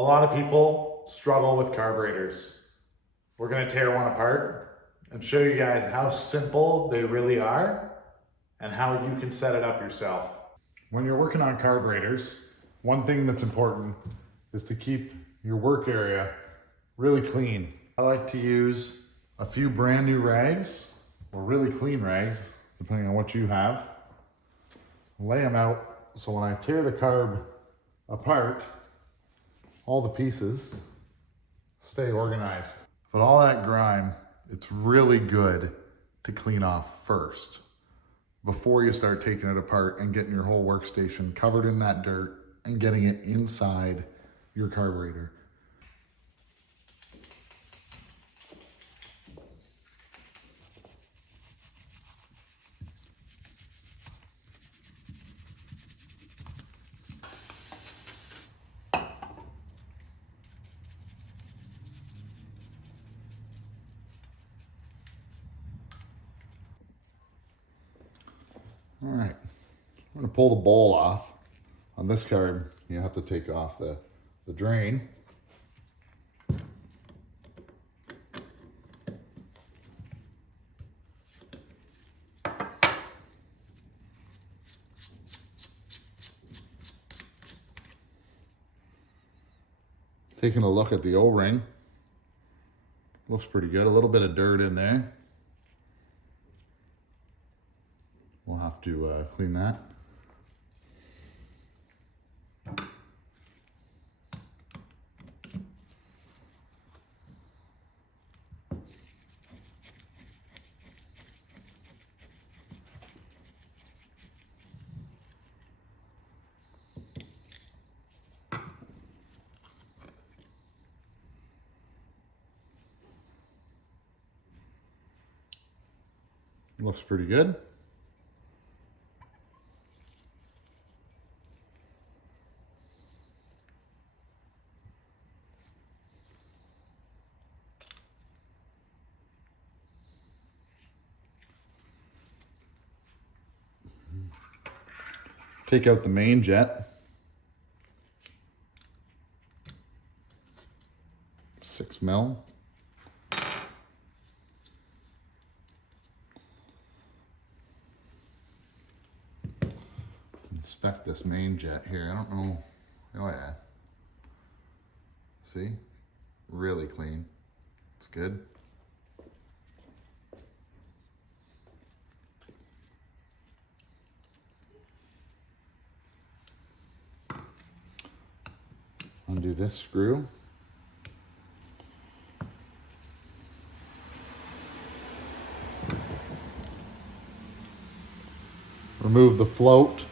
A lot of people struggle with carburetors. We're gonna tear one apart and show you guys how simple they really are and how you can set it up yourself. When you're working on carburetors, one thing that's important is to keep your work area really clean. I like to use a few brand new rags or really clean rags, depending on what you have. Lay them out so when I tear the carb apart, all the pieces stay organized. But all that grime, it's really good to clean off first before you start taking it apart and getting your whole workstation covered in that dirt and getting it inside your carburetor. All right, I'm gonna pull the bowl off. On this carb, you have to take off the drain. Taking a look at the O-ring, looks pretty good. A little bit of dirt in there. We'll have to clean that. Looks pretty good. Take out the main jet. 6 mil. Inspect this main jet here. I don't know. Oh yeah. See? Really clean. It's good. Undo this screw. Remove the float.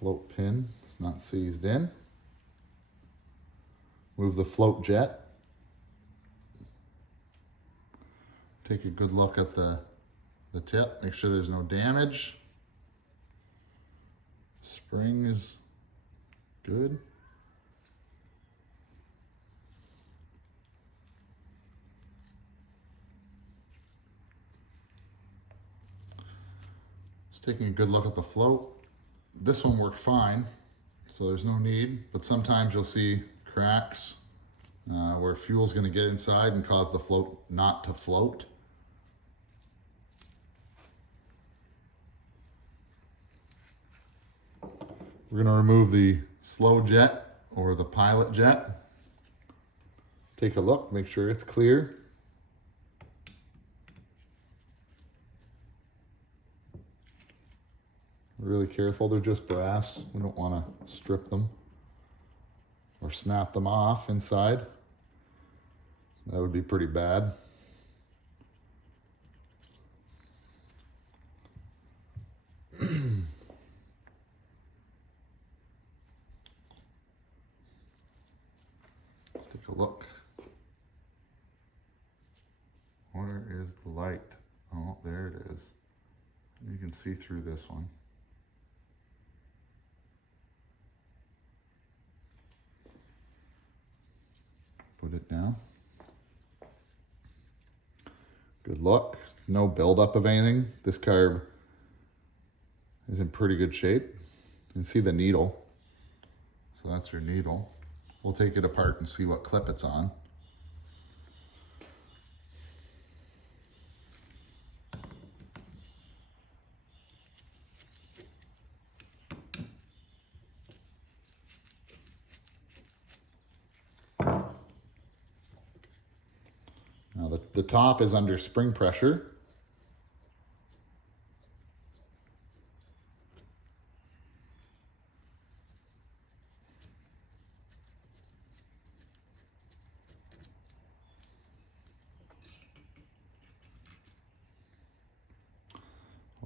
Float pin, it's not seized in. Move the float jet. Take a good look at the tip, make sure there's no damage. Spring is good. Just taking a good look at the float. This one worked fine, so there's no need, but sometimes you'll see cracks where fuel's gonna get inside and cause the float not to float. We're gonna remove the slow jet or the pilot jet. Take a look, make sure it's clear. Really careful, they're just brass. We don't wanna strip them or snap them off inside. That would be pretty bad. Let's take a look. Where is the light? Oh, there it is. You can see through this one. Put it down. Good luck. No buildup of anything. This carb is in pretty good shape. You can see the needle. So that's your needle. We'll take it apart and see what clip it's on. Now the top is under spring pressure.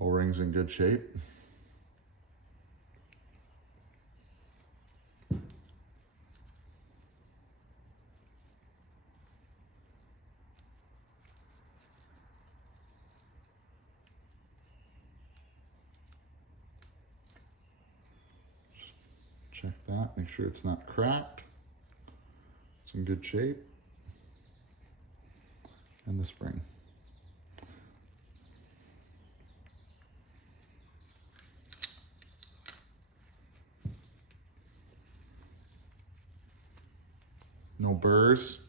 O-ring's in good shape. Check that, make sure it's not cracked. It's in good shape. And the spring. No burrs,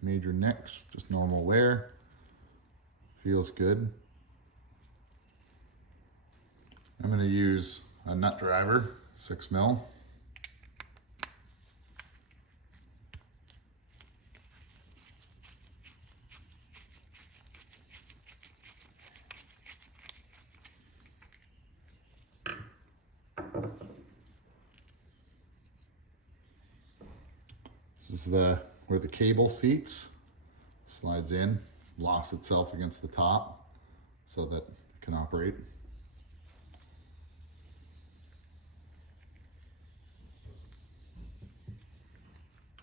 major nicks, just normal wear. Feels good. I'm going to use a nut driver, 6 mil. This is where the cable seats, slides in, locks itself against the top so that it can operate.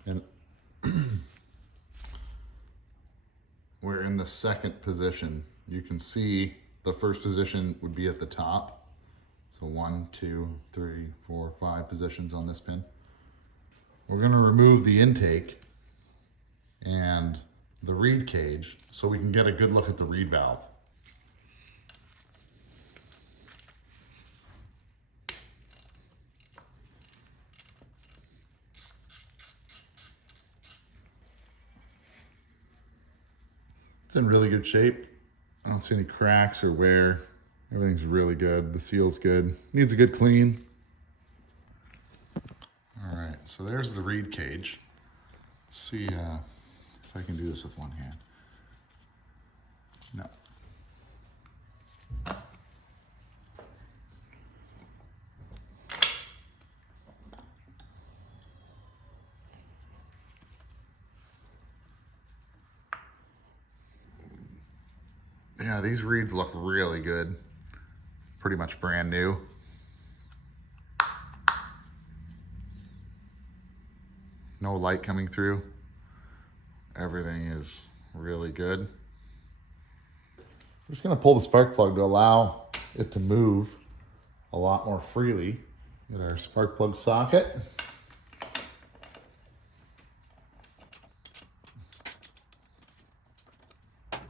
And we're in the second position. You can see the first position would be at the top. So 1, 2, 3, 4, 5 positions on this pin. We're going to remove the intake and the reed cage so we can get a good look at the reed valve. It's in really good shape. I don't see any cracks or wear. Everything's really good. The seal's good. Needs a good clean. All right, so there's the reed cage. Let's see if I can do this with one hand. No. Yeah, these reeds look really good. Pretty much brand new. No light coming through. Everything is really good. We're just gonna pull the spark plug to allow it to move a lot more freely. Get our spark plug socket. Take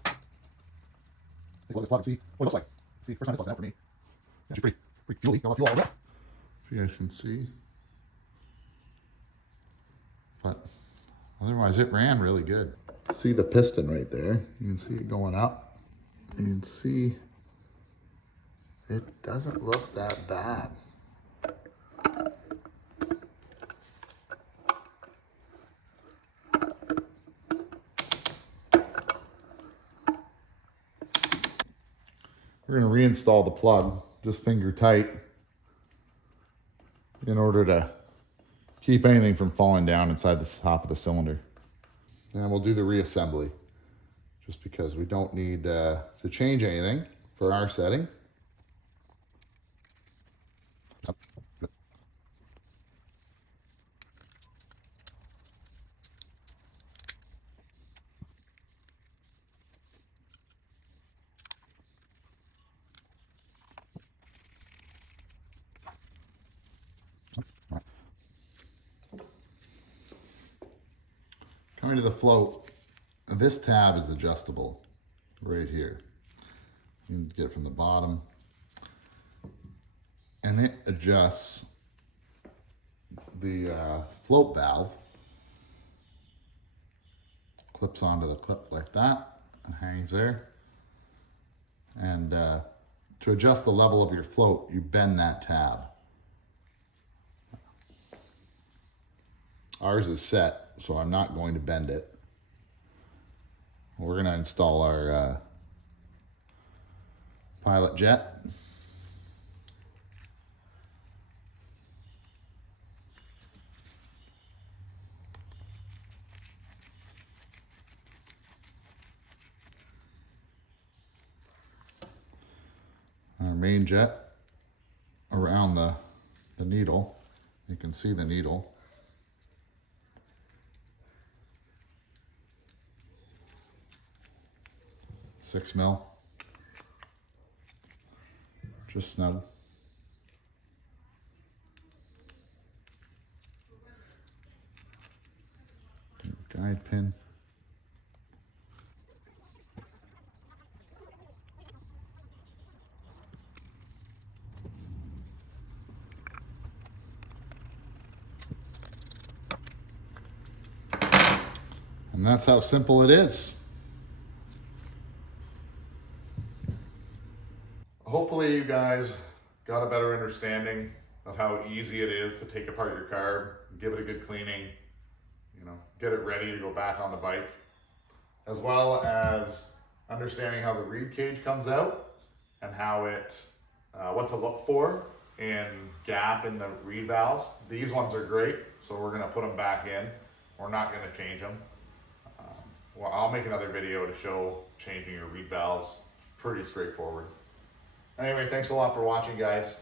a look at this plug and see what it looks like. See, first time it's plugged out for me. Actually pretty fuely. Got a lot of fuel already. If you guys can see. But otherwise it ran really good. See the piston right there. You can see it going up. You can see it doesn't look that bad. We're going to reinstall the plug, just finger tight, in order to keep anything from falling down inside the top of the cylinder. And we'll do the reassembly, just because we don't need to change anything for our setting. Coming to the float, this tab is adjustable right here. You can get it from the bottom. and it adjusts the float valve. Clips onto the clip like that and hangs there. And to adjust the level of your float, you bend that tab. Ours is set, so I'm not going to bend it. We're going to install our pilot jet. Our main jet around the needle. You can see the needle. Six mil. Just snug. Guide pin. And that's how simple it is. Hopefully you guys got a better understanding of how easy it is to take apart your carb, give it a good cleaning, get it ready to go back on the bike, as well as understanding how the reed cage comes out and how what to look for in gap in the reed valves. These ones are great, so we're gonna put them back in. We're not gonna change them. Well, I'll make another video to show changing your reed valves. Pretty straightforward. Anyway, thanks a lot for watching, guys.